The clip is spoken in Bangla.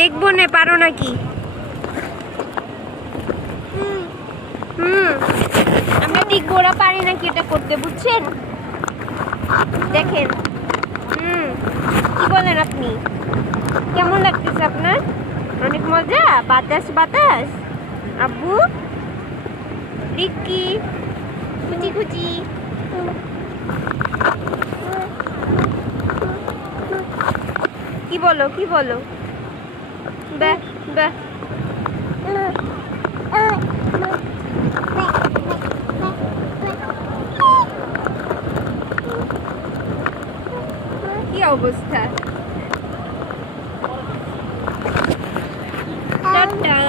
দেখবো না, পারো নাকি? আমরা দেখবো ওরা পারে নাকি এটা করতে, বুঝছেন? দেখেন। কি বলেন আপনি? কেমন লাগতেছে আপনার? অনেক মজা। বাতাস বাতাস। আব্বু, রিক্কি, খুচি খুচি। কি বলো, কি বলো? বাহ বাহ। কি অবস্থা? টাটা।